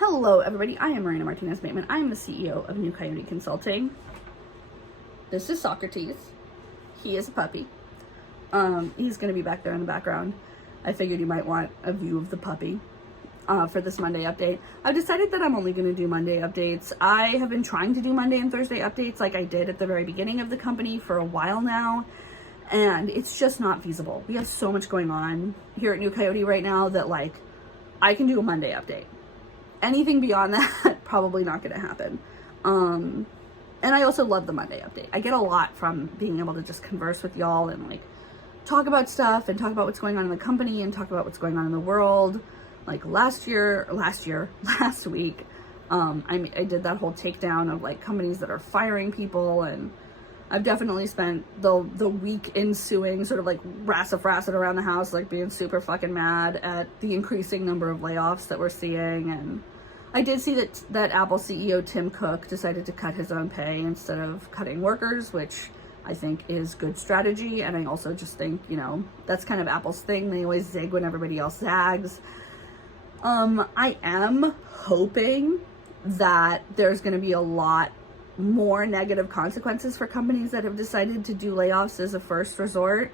Hello everybody, I am Martinez-Bateman. I am the CEO of New Coyote Consulting. This is Socrates. He is a puppy. He's going to be back there in the background. I figured you might want a view of the puppy for this Monday update. I've decided that I'm only going to do Monday updates. I have been trying to do Monday and Thursday updates like I did at the very beginning of the company for a while now, and it's just not feasible. We have so much going on here at New Coyote right now that I can do a Monday update. Anything beyond that, probably not going to happen. And I also love the Monday update. I get a lot from being able to just converse with y'all and talk about stuff and talk about what's going on in the company and talk about what's going on in the world. Last week, I did that whole takedown of companies that are firing people, and I've definitely spent the week ensuing sort of rassifrasset around the house, being super fucking mad at the increasing number of layoffs that we're seeing. And I did see that Apple CEO Tim Cook decided to cut his own pay instead of cutting workers, which I think is good strategy. And I also just think, that's kind of Apple's thing. They always zig when everybody else zags. I am hoping that there's going to be a lot more negative consequences for companies that have decided to do layoffs as a first resort.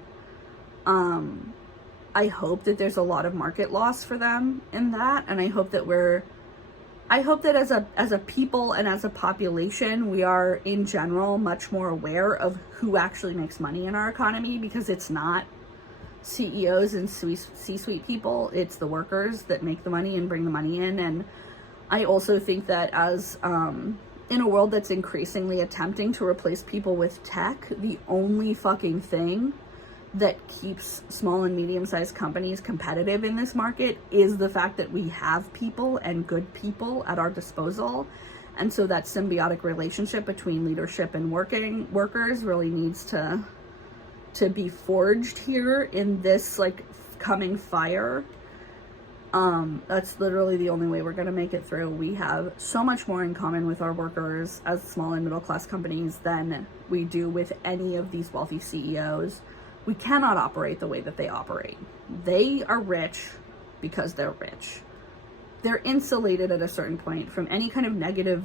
I hope that there's a lot of market loss for them in that, and I hope that as a people and as a population, we are in general much more aware of who actually makes money in our economy, because it's not CEOs and C-suite people, it's the workers that make the money and bring the money in. And I also think that as in a world that's increasingly attempting to replace people with tech, the only fucking thing that keeps small and medium-sized companies competitive in this market is the fact that we have people and good people at our disposal. And so that symbiotic relationship between leadership and workers really needs to be forged here in this coming fire. That's literally the only way we're going to make it through. We have so much more in common with our workers as small and middle class companies than we do with any of these wealthy CEOs. We cannot operate the way that they operate. They are rich because they're rich. They're insulated at a certain point from any kind of negative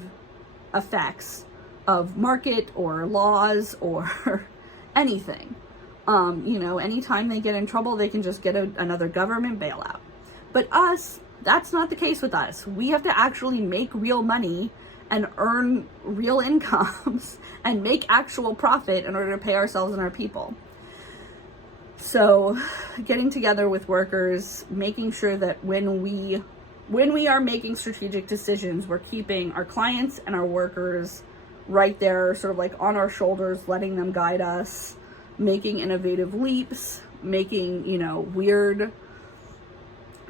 effects of market or laws or anything. Anytime they get in trouble, they can just get another government bailout. But us, that's not the case with us. We have to actually make real money and earn real incomes and make actual profit in order to pay ourselves and our people. So getting together with workers, making sure that when we are making strategic decisions, we're keeping our clients and our workers right there, sort of on our shoulders, letting them guide us, making innovative leaps, making, weird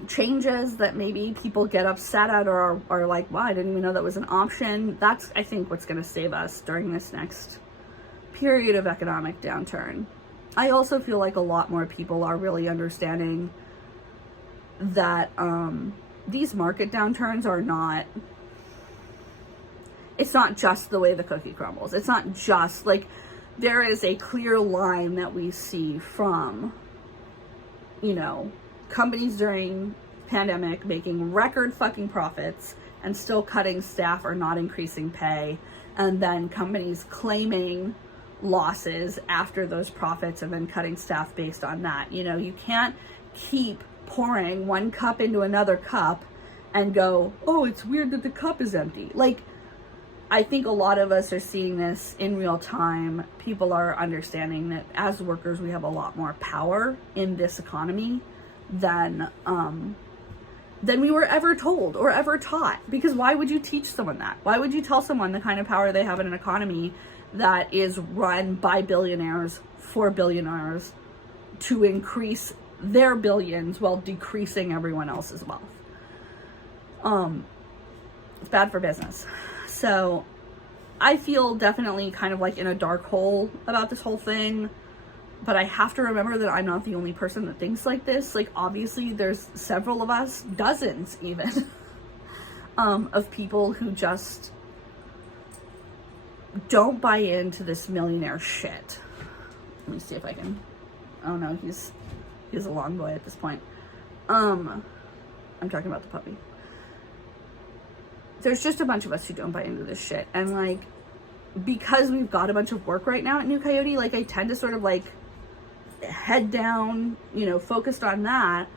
changes that maybe people get upset at or are like, wow, I didn't even know that was an option. That's, I think, what's going to save us during this next period of economic downturn. I also feel like a lot more people are really understanding that these market downturns are not, it's not just the way the cookie crumbles. It's not just there is a clear line that we see from, companies during pandemic making record fucking profits and still cutting staff or not increasing pay, and then companies claiming losses after those profits and then cutting staff based on that. You can't keep pouring one cup into another cup and go, oh, it's weird that the cup is empty. I think a lot of us are seeing this in real time. People are understanding that as workers, we have a lot more power in this economy than we were ever told or ever taught. Because why would you teach someone that? Why would you tell someone the kind of power they have in an economy that is run by billionaires for billionaires to increase their billions while decreasing everyone else's wealth? It's bad for business. So I feel definitely kind of in a dark hole about this whole thing. But I have to remember that I'm not the only person that thinks like this. Obviously, there's several of us, dozens even, of people who just don't buy into this millionaire shit. Let me see if I can. Oh no, he's a long boy at this point. I'm talking about the puppy. there's just a bunch of us who don't buy into this shit. And like, because we've got a bunch of work right now at New Coyote, like I tend to sort of like head down, you know, focused on that.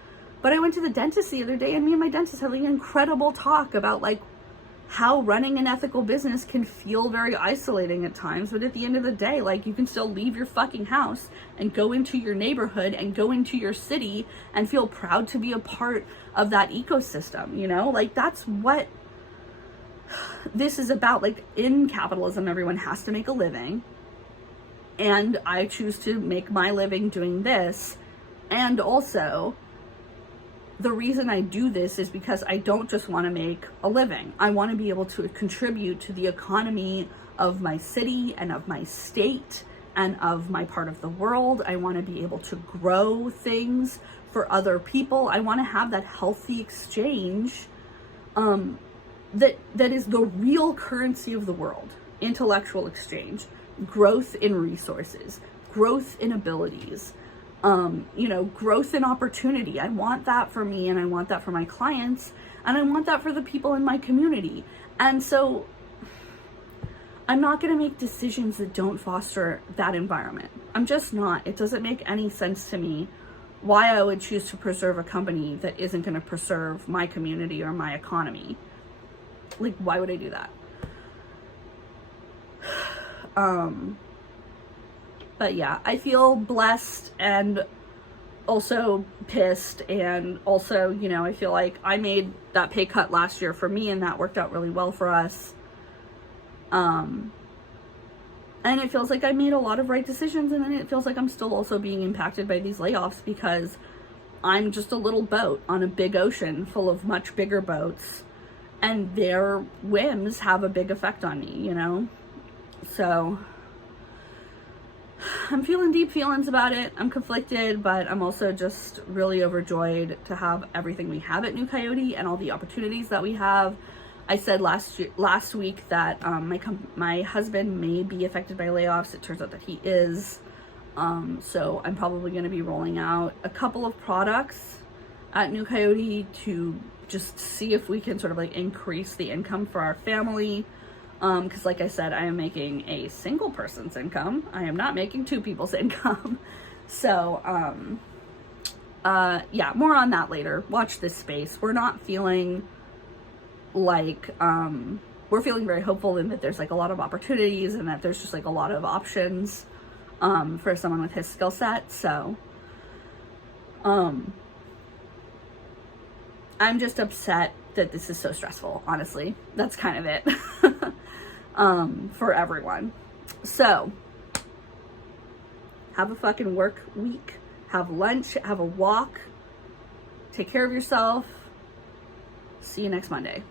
But I went to the dentist the other day, and me and my dentist had like an incredible talk about like how running an ethical business can feel very isolating at times. But at the end of the day, like, you can still leave your fucking house and go into your neighborhood and go into your city and feel proud to be a part of that ecosystem, you know? Like, that's what this is about. Like, in capitalism, everyone has to make a living. And I choose to make my living doing this. And also, the reason I do this is because I don't just want to make a living. I want to be able to contribute to the economy of my city and of my state and of my part of the world. I want to be able to grow things for other people. I want to have that healthy exchange that is the real currency of the world. Intellectual exchange, growth in resources, growth in abilities, you know, growth and opportunity. I want that for me, and I want that for my clients, and I want that for the people in my community. And so I'm not going to make decisions that don't foster that environment. I'm just not. It doesn't make any sense to me why I would choose to preserve a company that isn't going to preserve my community or my economy. Like, why would I do that? But yeah, I feel blessed and also pissed, and also, you know, I feel like I made that pay cut last year for me, and that worked out really well for us. And it feels like I made a lot of right decisions, and then it feels like I'm still also being impacted by these layoffs because I'm just a little boat on a big ocean full of much bigger boats, and their whims have a big effect on me, you know? So I'm feeling deep feelings about it. I'm conflicted, but I'm also just really overjoyed to have everything we have at New Coyote and all the opportunities that we have. I said last week that my husband may be affected by layoffs. It turns out that he is. So I'm probably going to be rolling out a couple of products at New Coyote to just see if we can sort of like increase the income for our family. Because like I said, I am making a single person's income. I am not making two people's income. So, yeah, more on that later. Watch this space. We're not feeling like, we're feeling very hopeful in that there's like a lot of opportunities and that there's just like a lot of options, for someone with his skill set. So, I'm just upset that this is so stressful, honestly. That's kind of it. For everyone. So, have a fucking work week, have lunch, have a walk, take care of yourself. See you next Monday.